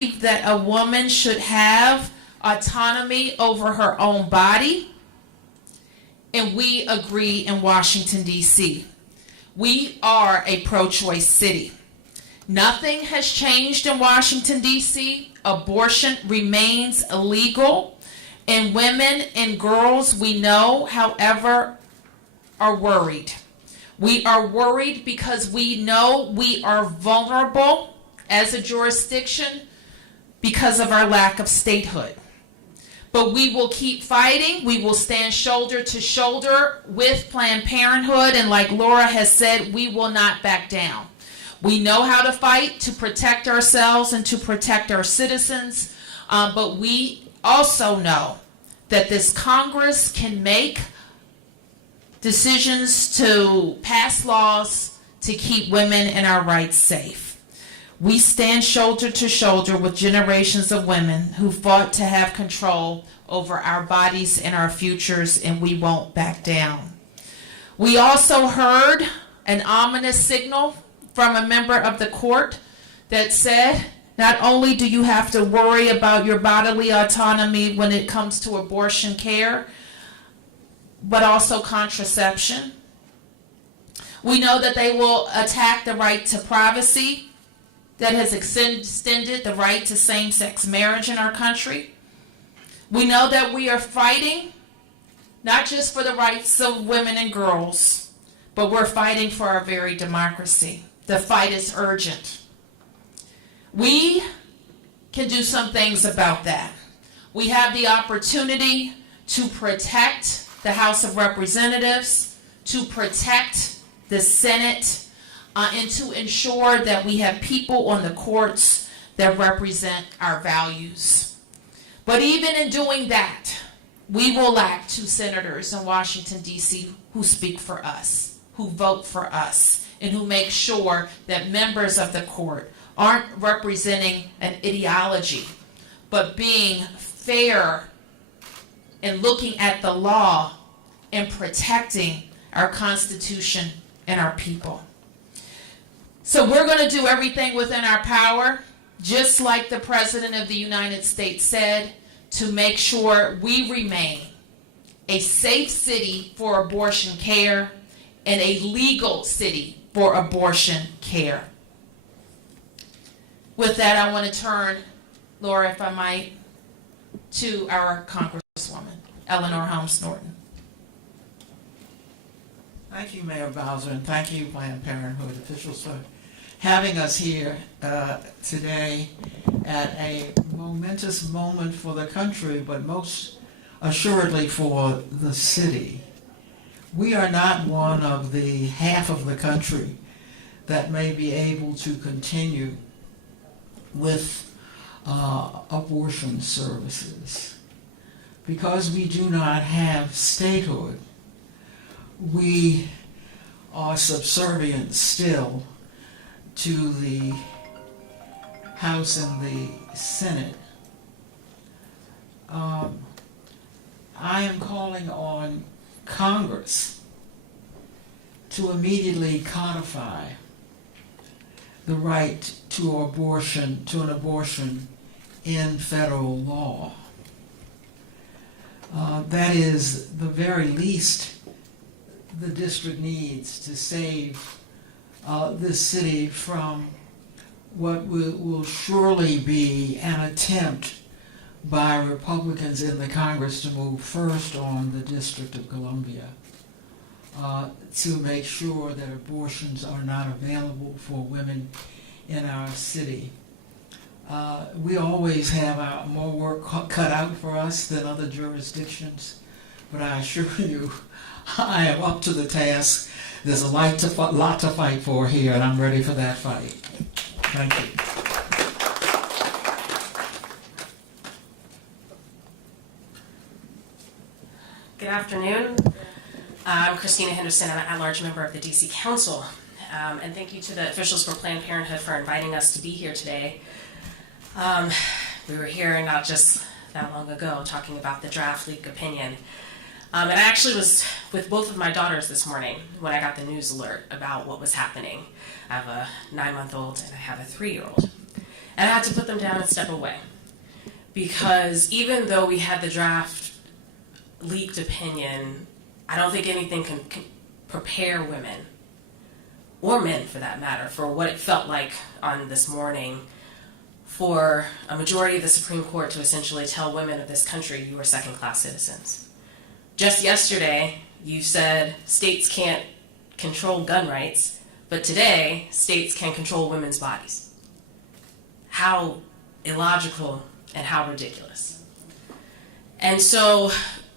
that a woman should have autonomy over her own body, and we agree in Washington, D.C. We are a pro-choice city. Nothing has changed in Washington, D.C. Abortion remains illegal, and women and girls we know, however, are worried. We are worried because we know we are vulnerable as a jurisdiction because of our lack of statehood. But we will keep fighting. We will stand shoulder to shoulder with Planned Parenthood, and like Laura has said, we will not back down. We know how to fight to protect ourselves and to protect our citizens, but we also know that this Congress can make decisions to pass laws to keep women and our rights safe. We stand shoulder to shoulder with generations of women who fought to have control over our bodies and our futures, and we won't back down. We also heard an ominous signal from a member of the court that said, not only do you have to worry about your bodily autonomy when it comes to abortion care, but also contraception. We know that they will attack the right to privacy that has extended the right to same-sex marriage in our country. We know that we are fighting not just for the rights of women and girls, but we're fighting for our very democracy. The fight is urgent. We can do some things about that. We have the opportunity to protect the House of Representatives, to protect the Senate, and to ensure that we have people on the courts that represent our values. But even in doing that, we will lack 2 senators in Washington, D.C. who speak for us, who vote for us, and who make sure that members of the court aren't representing an ideology, but being fair and looking at the law and protecting our Constitution and our people. So we're going to do everything within our power, just like the President of the United States said, to make sure we remain a safe city for abortion care and a legal city for abortion care. With that, I want to turn, Laura, if I might, to our Congresswoman, Eleanor Holmes Norton. Thank you, Mayor Bowser, and thank you, Planned Parenthood officials, for having us here today at a momentous moment for the country, but most assuredly for the city. We are not one of the half of the country that may be able to continue with abortion services. Because we do not have statehood, we are subservient still to the House and the Senate. I am calling on Congress to immediately codify the right to an abortion in federal law. That is the very least the district needs to save this city from what will surely be an attempt by Republicans in the Congress to move first on the District of Columbia to make sure that abortions are not available for women in our city. We always have more work cut out for us than other jurisdictions, but I assure you, I am up to the task. There's a lot to fight for here, and I'm ready for that fight. Thank you. Good afternoon. I'm Christina Henderson. I'm an at-large member of the D.C. Council. And thank you to the officials for Planned Parenthood for inviting us to be here today. We were here not just that long ago talking about the draft leak opinion. And I actually was with both of my daughters this morning when I got the news alert about what was happening. I have a 9-month-old and I have a 3-year-old. And I had to put them down and step away. Because even though we had the draft leaked opinion, I don't think anything can prepare women, or men for that matter, for what it felt like on this morning for a majority of the Supreme Court to essentially tell women of this country, you are second-class citizens. Just yesterday, you said states can't control gun rights, but today, states can control women's bodies. How illogical and how ridiculous. And so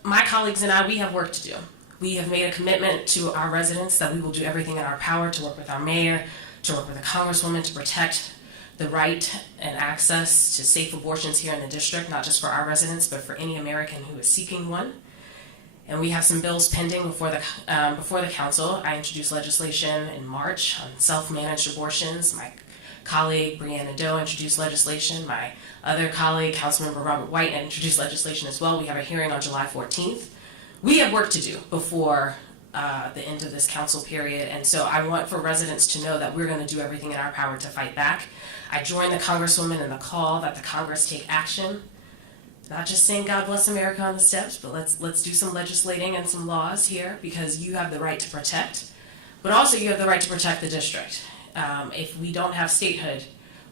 my colleagues and I, we have work to do. We have made a commitment to our residents that we will do everything in our power to work with our mayor, to work with a congresswoman to protect the right and access to safe abortions here in the district, not just for our residents, but for any American who is seeking one. And we have some bills pending before the council. I introduced legislation in March on self-managed abortions. My colleague Brianna Doe introduced legislation. My other colleague, Councilmember Robert White, introduced legislation as well. We have a hearing on July 14th. We have work to do before the end of this council period, and so I want for residents to know that we're going to do everything in our power to fight back. I joined the Congresswoman in the call that the Congress take action. Not just saying God bless America on the steps, but let's do some legislating and some laws here, because you have the right to protect, but also you have the right to protect the district. If we don't have statehood,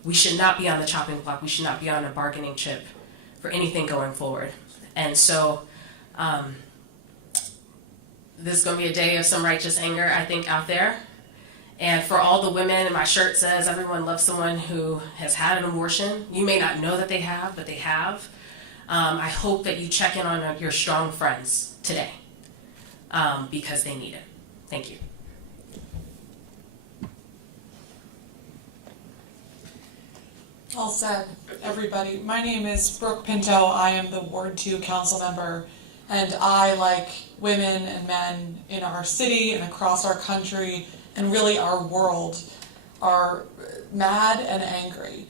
we should not be on the chopping block. We should not be on a bargaining chip for anything going forward. And so this is going to be a day of some righteous anger, I think, out there. And for all the women, and my shirt says everyone loves someone who has had an abortion. You may not know that they have, but they have. I hope that you check in on your strong friends today, because they need it. Thank you. All said, everybody. My name is Brooke Pinto. I am the Ward 2 council member, and I, like women and men in our city and across our country and really our world, are mad and angry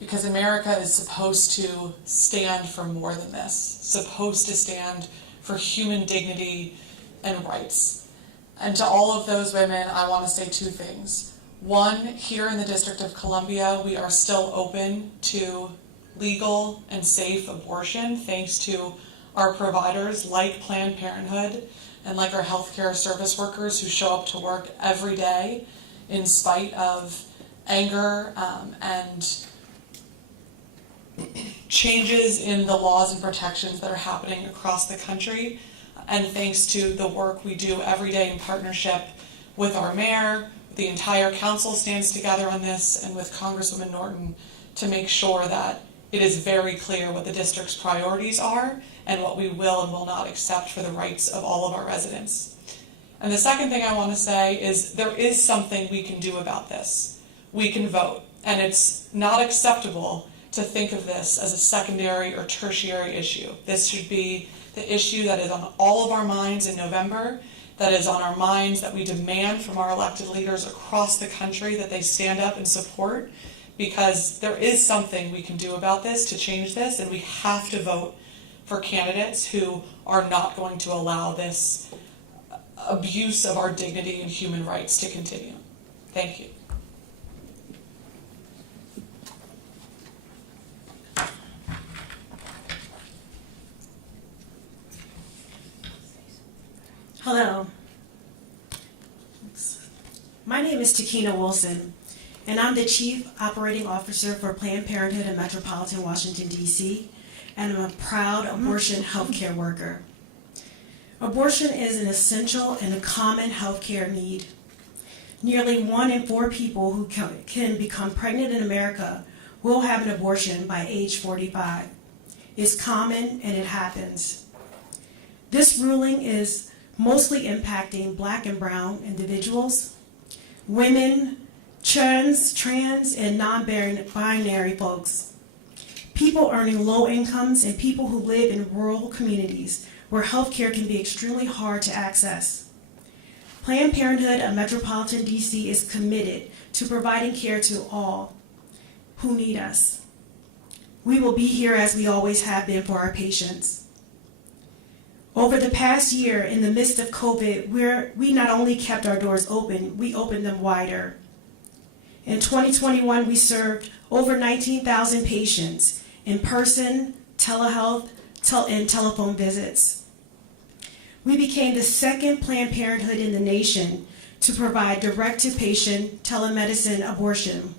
because America is supposed to stand for more than this, supposed to stand for human dignity and rights. And to all of those women, I want to say two things. One, here in the District of Columbia, we are still open to legal and safe abortion thanks to our providers like Planned Parenthood and like our healthcare service workers who show up to work every day in spite of anger and changes in the laws and protections that are happening across the country. And thanks to the work we do every day in partnership with our mayor, the entire council stands together on this, and with Congresswoman Norton to make sure that it is very clear what the district's priorities are and what we will and will not accept for the rights of all of our residents. And the second thing I want to say is there is something we can do about this. We can vote, and it's not acceptable to think of this as a secondary or tertiary issue. This should be the issue that is on all of our minds in November, that is on our minds, that we demand from our elected leaders across the country that they stand up and support, because there is something we can do about this to change this, and we have to vote for candidates who are not going to allow this abuse of our dignity and human rights to continue. Thank you. Hello. My name is Takina Wilson, and I'm the Chief Operating Officer for Planned Parenthood in Metropolitan, Washington, D.C., and I'm a proud abortion healthcare worker. Abortion is an essential and a common healthcare need. Nearly 1 in 4 people who can become pregnant in America will have an abortion by age 45. It's common and it happens. This ruling is mostly impacting Black and brown individuals, women, trans, and non-binary folks, people earning low incomes, and people who live in rural communities where healthcare can be extremely hard to access. Planned Parenthood of Metropolitan D.C. is committed to providing care to all who need us. We will be here as we always have been for our patients. Over the past year, in the midst of COVID, we not only kept our doors open, we opened them wider. In 2021, we served over 19,000 patients in person, telehealth, and telephone visits. We became the second Planned Parenthood in the nation to provide direct-to-patient telemedicine abortion,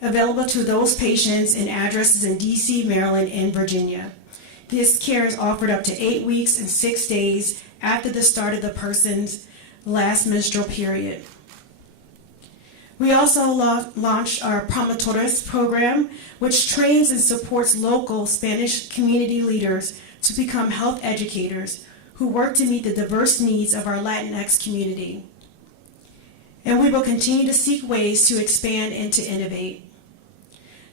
available to those patients in addresses in D.C., Maryland, and Virginia. This care is offered up to 8 weeks and 6 days after the start of the person's last menstrual period. We also launched our Promotores program, which trains and supports local Spanish community leaders to become health educators who work to meet the diverse needs of our Latinx community. And we will continue to seek ways to expand and to innovate.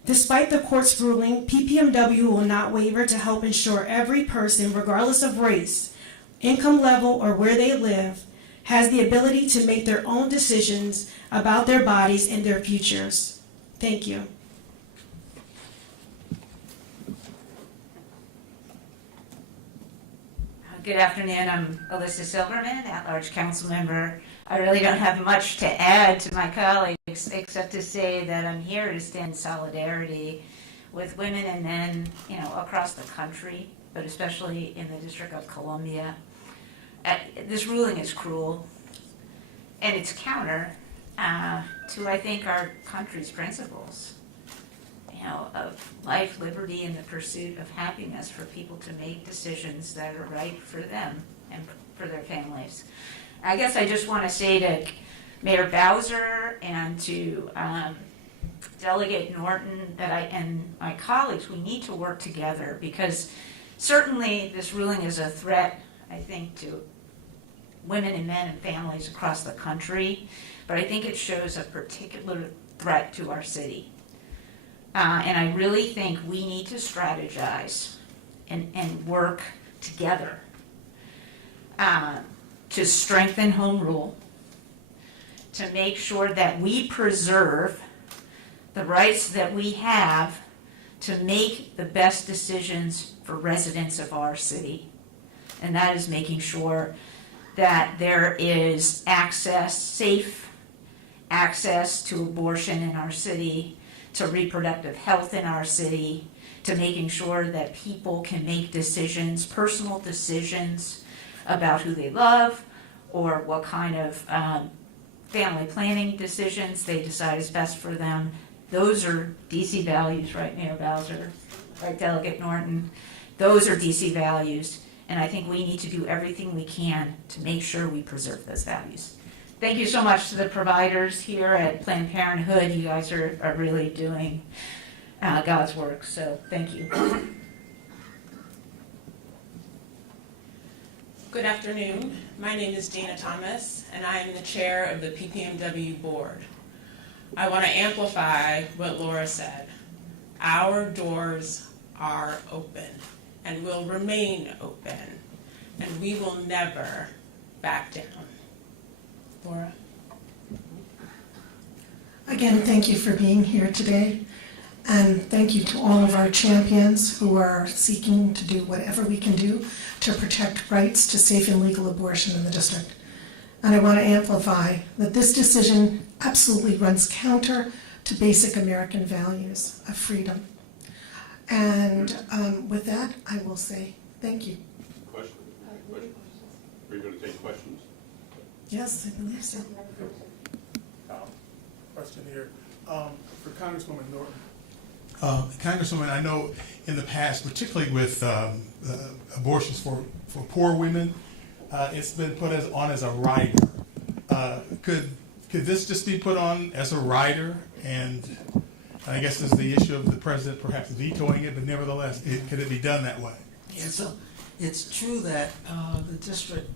Despite the court's ruling, PPMW will not waver to help ensure every person, regardless of race, income level, or where they live, has the ability to make their own decisions about their bodies and their futures. Thank you. Good afternoon. I'm Alyssa Silverman, at-large council member. I really don't have much to add to my colleagues except to say that I'm here to stand in solidarity with women and men, across the country, but especially in the District of Columbia. This ruling is cruel, and it's counter to, I think, our country's principles, of life, liberty, and the pursuit of happiness for people to make decisions that are right for them and for their families. I guess I just want to say to Mayor Bowser and to Delegate Norton and my colleagues, we need to work together, because certainly this ruling is a threat, I think, to women and men and families across the country, but I think it shows a particular threat to our city. And I really think we need to strategize and work together to strengthen home rule, to make sure that we preserve the rights that we have to make the best decisions for residents of our city. And that is making sure that there is safe access to abortion in our city, to reproductive health in our city, to making sure that people can make decisions, personal decisions, about who they love or what kind of family planning decisions they decide is best for them. Those are DC values, right, Mayor Bowser? Right, Delegate Norton? Those are DC values. And I think we need to do everything we can to make sure we preserve those values. Thank you so much to the providers here at Planned Parenthood. You guys are really doing God's work, so thank you. Good afternoon. My name is Dana Thomas, and I am the chair of the PPMW board. I want to amplify what Laura said. Our doors are open and will remain open, and we will never back down. Laura? Again, thank you for being here today, and thank you to all of our champions who are seeking to do whatever we can do to protect rights to safe and legal abortion in the district. And I want to amplify that this decision absolutely runs counter to basic American values of freedom. And with that, I will say thank you. Question? Are you going to take questions? Yes, I believe so. Question here for Congresswoman Norton. Congresswoman, I know in the past, particularly with abortions for poor women, it's been put on as a rider. Could this just be put on as a rider? And I guess there's the issue of the president perhaps vetoing it, but nevertheless, could it be done that way? It's true that the district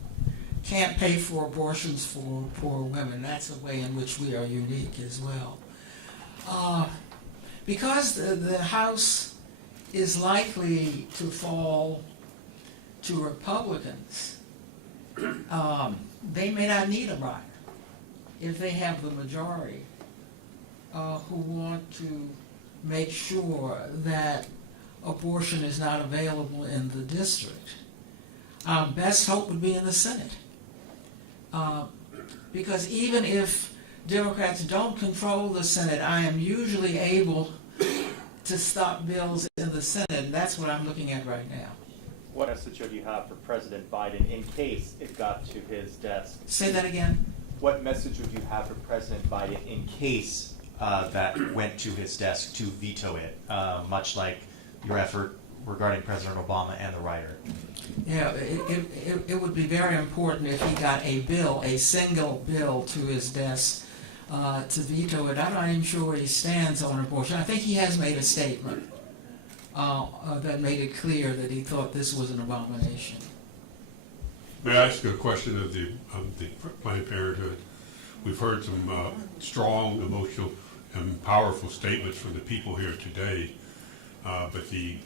can't pay for abortions for poor women. That's a way in which we are unique as well. Because the House is likely to fall to Republicans, they may not need a rider if they have the majority who want to make sure that abortion is not available in the district. Our best hope would be in the Senate. Because even if Democrats don't control the Senate, I am usually able to stop bills in the Senate, and that's what I'm looking at right now. What message would you have for President Biden in case it got to his desk? Say that again. What message would you have for President Biden in case that went to his desk to veto it, much like your effort regarding President Obama and the writer? Yeah, it would be very important if he got a bill, a single bill to his desk to veto it. I'm not even sure where he stands on abortion. I think he has made a statement that made it clear that he thought this was an abomination. May I ask a question of the Planned Parenthood? We've heard some strong, emotional, and powerful statements from the people here today, but the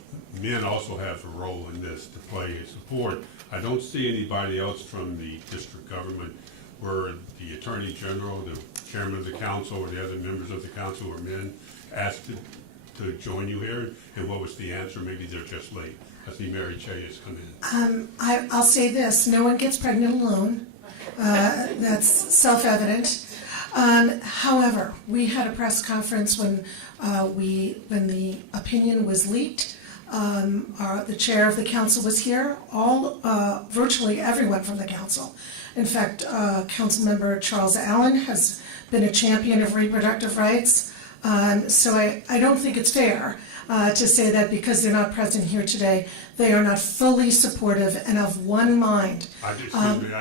men also have a role in this to play and support. I don't see anybody else from the district government where the Attorney General, the Chairman of the Council, or the other members of the Council were men asked to join you here, and what was the answer? Maybe they're just late. I see Mary Chey has come in. I'll say this, no one gets pregnant alone. That's self-evident. However, we had a press conference when the opinion was leaked. The chair of the council was here, virtually everyone from the council. In fact, Councilmember Charles Allen has been a champion of reproductive rights. So I don't think it's fair to say that because they're not present here today, they are not fully supportive and of one mind. I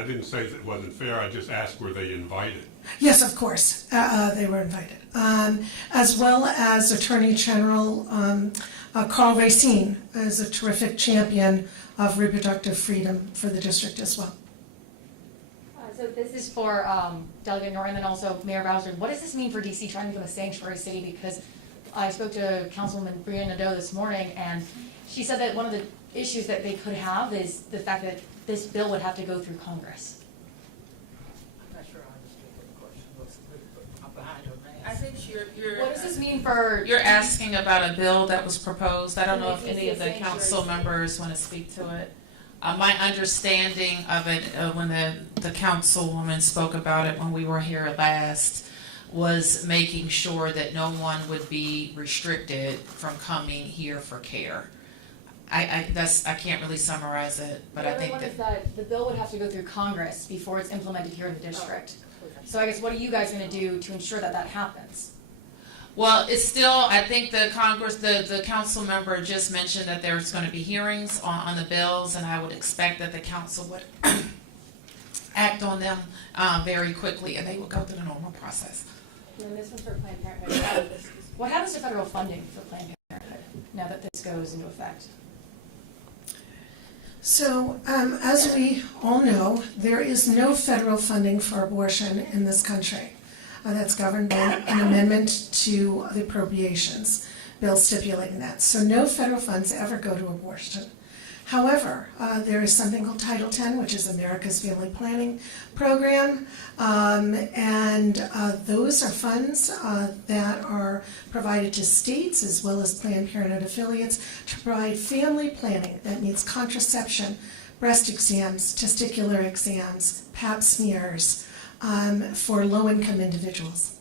didn't say that it wasn't fair. I just asked, were they invited? Yes, of course, they were invited. As well as Attorney General Carl Racine is a terrific champion of reproductive freedom for the district as well. So this is for Delegate Norton and also Mayor Bowser. What does this mean for DC trying to become a sanctuary city? Because I spoke to Councilwoman Brianna Nadeau this morning, and she said that one of the issues that they could have is the fact that this bill would have to go through Congress. I'm not sure I understood what the question was. I'm behind your man. I think you're. What does this mean for? You're asking about a bill that was proposed. I don't know if any of the council members want to speak to it. My understanding of it, when the councilwoman spoke about it when we were here last, was making sure that no one would be restricted from coming here for care. I can't really summarize it, but I think the other one is that the bill would have to go through Congress before it's implemented here in the district. So I guess what are you guys going to do to ensure that that happens? Well, it's still, I think the council member just mentioned that there's going to be hearings on the bills, and I would expect that the council would act on them very quickly, and they will go through the normal process. And this one's for Planned Parenthood. What happens to federal funding for Planned Parenthood now that this goes into effect? So, as we all know, there is no federal funding for abortion in this country. That's governed by an amendment to the appropriations bill stipulating that. So no federal funds ever go to abortion. However, there is something called Title X, which is America's Family Planning Program, and those are funds that are provided to states as well as Planned Parenthood affiliates to provide family planning. That means contraception, breast exams, testicular exams, pap smears, for low-income individuals.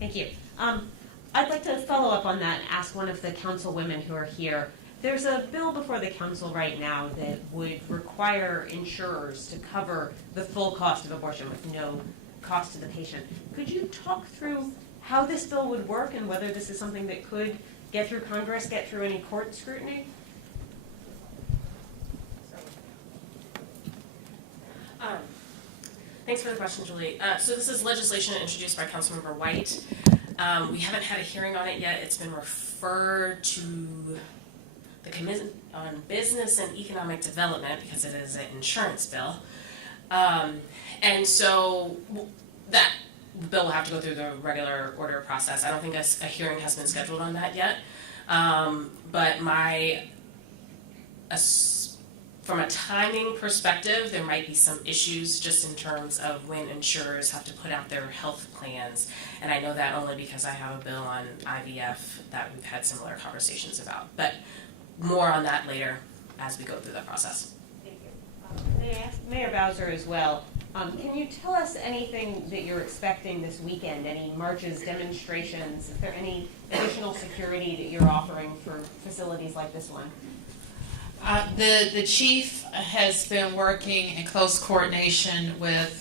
Thank you. I'd like to follow up on that and ask one of the councilwomen who are here. There's a bill before the council right now that would require insurers to cover the full cost of abortion with no cost to the patient. Could you talk through how this bill would work and whether this is something that could get through Congress, get through any court scrutiny? Thanks for the question, Julie. So this is legislation introduced by Councilmember White. We haven't had a hearing on it yet. It's been referred to the Committee on Business and Economic Development because it is an insurance bill. And so that bill will have to go through the regular order process. I don't think a hearing has been scheduled on that yet. But from a timing perspective, there might be some issues just in terms of when insurers have to put out their health plans. And I know that only because I have a bill on IVF that we've had similar conversations about. But more on that later as we go through the process. Thank you. May I ask Mayor Bowser as well, Can you tell us anything that you're expecting this weekend? Any marches, demonstrations? Is there any additional security that you're offering for facilities like this one? The chief has been working in close coordination with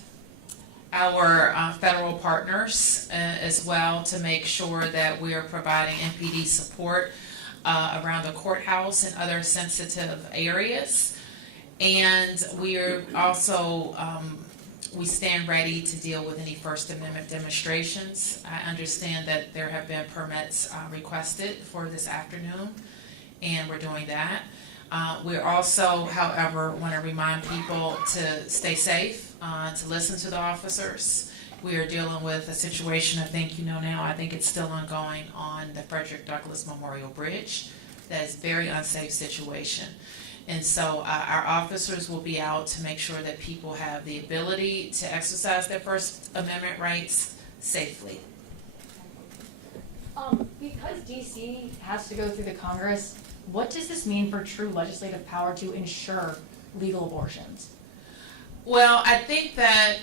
our federal partners as well to make sure that we are providing MPD support around the courthouse and other sensitive areas. And we are also, we stand ready to deal with any First Amendment demonstrations. I understand that there have been permits requested for this afternoon, and we're doing that. We also, however, want to remind people to stay safe, to listen to the officers. We are dealing with a situation, I think you know now, I think it's still ongoing on the Frederick Douglass Memorial Bridge. That is a very unsafe situation. And so our officers will be out to make sure that people have the ability to exercise their First Amendment rights safely. Because DC has to go through the Congress, what does this mean for true legislative power to ensure legal abortions? Well, I think that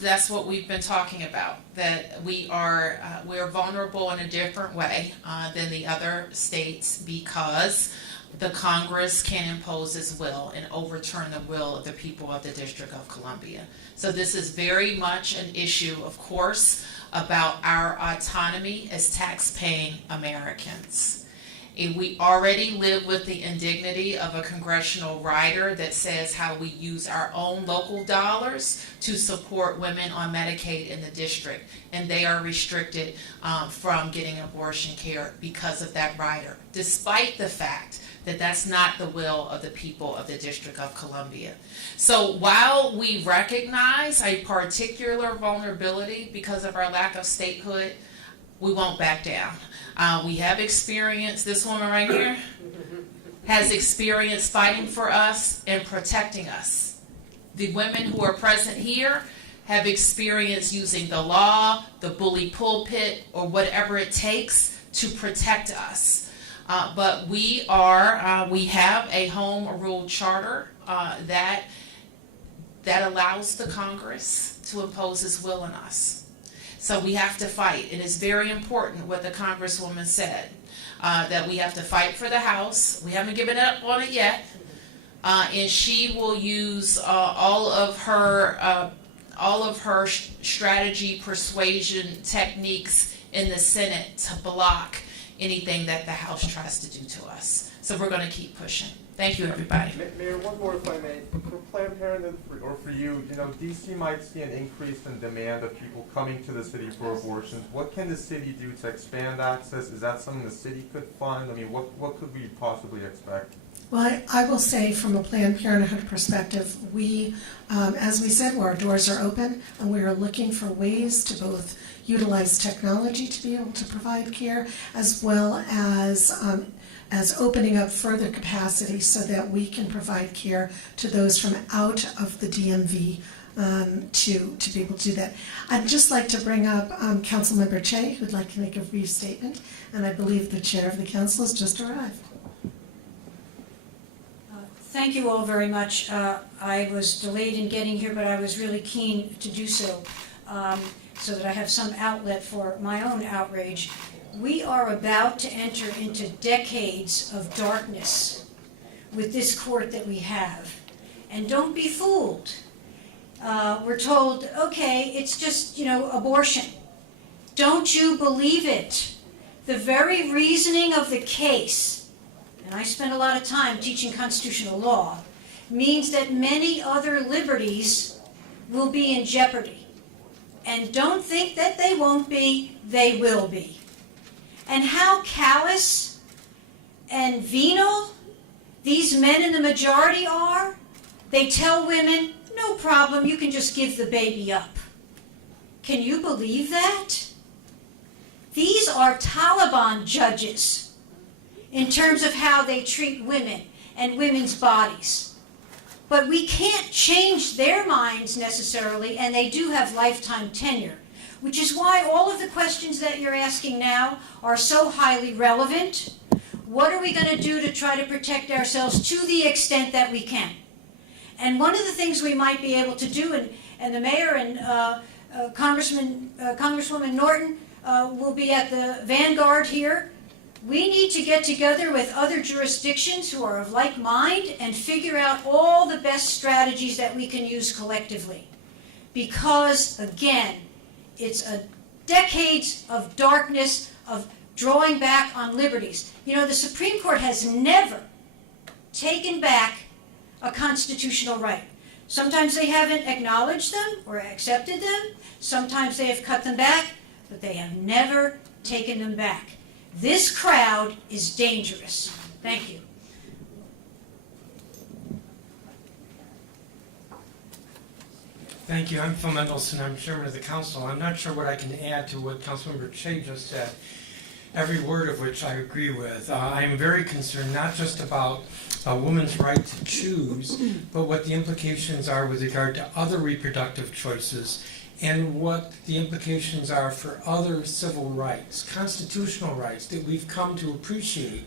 that's what we've been talking about, that we're vulnerable in a different way than the other states because the Congress can impose its will and overturn the will of the people of the District of Columbia. So this is very much an issue, of course, about our autonomy as tax-paying Americans. And we already live with the indignity of a congressional rider that says how we use our own local dollars to support women on Medicaid in the district, and they are restricted from getting abortion care because of that rider, despite the fact that that's not the will of the people of the District of Columbia. So while we recognize a particular vulnerability because of our lack of statehood, we won't back down. We have experienced, this woman right here has experience fighting for us and protecting us. The women who are present here have experience using the law, the bully pulpit, or whatever it takes to protect us. But we have a home rule charter that allows the Congress to impose its will on us. So we have to fight. It is very important what the Congresswoman said, that we have to fight for the House. We haven't given up on it yet. And she will use all of her strategy, persuasion techniques in the Senate to block anything that the House tries to do to us. So we're going to keep pushing. Thank you, everybody. Mayor, one more if I may. For Planned Parenthood, or for you, DC might see an increase in demand of people coming to the city for abortions. What can the city do to expand access? Is that something the city could fund? I mean, what could we possibly expect? Well, I will say from a Planned Parenthood perspective, we, as we said, our doors are open, and we are looking for ways to both utilize technology to be able to provide care, as well as opening up further capacity so that we can provide care to those from out of the DMV to be able to do that. I'd just like to bring up Councilmember Che, who'd like to make a brief statement, and I believe the chair of the council has just arrived. Thank you all very much. I was delayed in getting here, but I was really keen to do so, so that I have some outlet for my own outrage. We are about to enter into decades of darkness with this court that we have. And don't be fooled. We're told, okay, it's just, abortion. Don't you believe it? The very reasoning of the case, and I spent a lot of time teaching constitutional law, means that many other liberties will be in jeopardy. And don't think that they won't be, they will be. And how callous and venal these men in the majority are, they tell women, no problem, you can just give the baby up. Can you believe that? These are Taliban judges in terms of how they treat women and women's bodies. But we can't change their minds necessarily, and they do have lifetime tenure, which is why all of the questions that you're asking now are so highly relevant. What are we going to do to try to protect ourselves to the extent that we can? And one of the things we might be able to do, and the mayor and Congresswoman Norton will be at the vanguard here. We need to get together with other jurisdictions who are of like mind and figure out all the best strategies that we can use collectively. Because, again, it's a decades of darkness, of drawing back on liberties. You know, the Supreme Court has never taken back a constitutional right. Sometimes they haven't acknowledged them or accepted them. Sometimes they have cut them back, but they have never taken them back. This crowd is dangerous. Thank you. Thank you. I'm Phil Mendelson. I'm chairman of the council. I'm not sure what I can add to what Councilmember Che just said, every word of which I agree with. I am very concerned not just about a woman's right to choose, but what the implications are with regard to other reproductive choices and what the implications are for other civil rights, constitutional rights that we've come to appreciate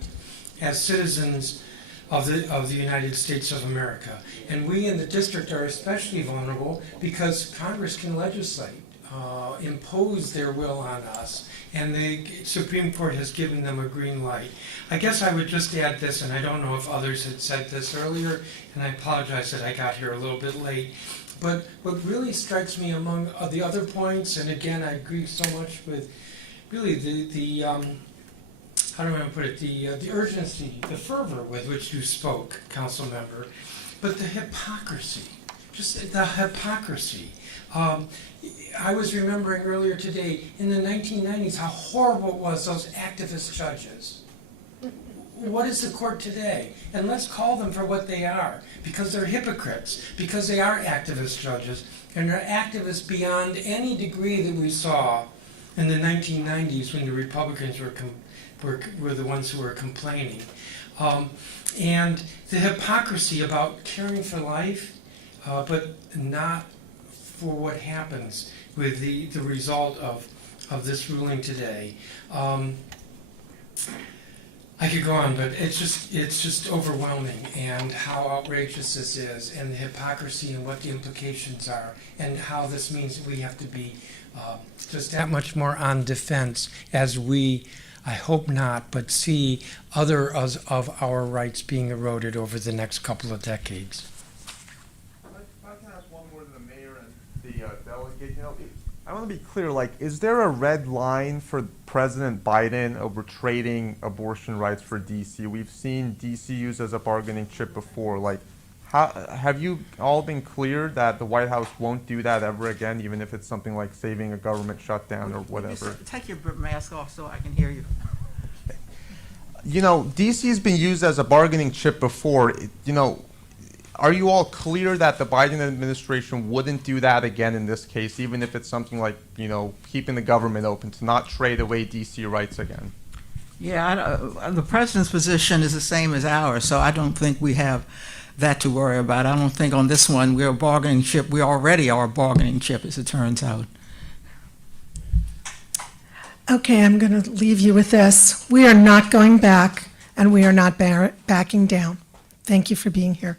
as citizens of the United States of America. And we in the district are especially vulnerable because Congress can legislate, impose their will on us, and the Supreme Court has given them a green light. I guess I would just add this, and I don't know if others had said this earlier, and I apologize that I got here a little bit late, but what really strikes me among the other points, and again I agree so much with really the how do I put it, the urgency, the fervor with which you spoke, council member, but the hypocrisy, just the hypocrisy. I was remembering earlier today, in the 1990s, how horrible it was, those activist judges. What is the court today? And let's call them for what they are, because they're hypocrites, because they are activist judges, and they're activists beyond any degree that we saw in the 1990s when the Republicans were the ones who were complaining. And the hypocrisy about caring for life, but not for what happens with the result of this ruling today. I could go on, but it's just overwhelming, and how outrageous this is, and the hypocrisy and what the implications are, and how this means that we have to be just that much more on defense as we, I hope not, but see other of our rights being eroded over the next couple of decades. If I can ask one more to the mayor and the delegate, I want to be clear, is there a red line for President Biden over trading abortion rights for D.C.? We've seen D.C. used as a bargaining chip before. Have you all been clear that the White House won't do that ever again, even if it's something like saving a government shutdown or whatever? Take your mask off so I can hear you. D.C. has been used as a bargaining chip before. Are you all clear that the Biden administration wouldn't do that again in this case, even if it's something like, keeping the government open, to not trade away D.C. rights again? Yeah, the president's position is the same as ours, so I don't think we have that to worry about. I don't think on this one we're a bargaining chip. We already are a bargaining chip, as it turns out. Okay, I'm going to leave you with this. We are not going back, and we are not backing down. Thank you for being here.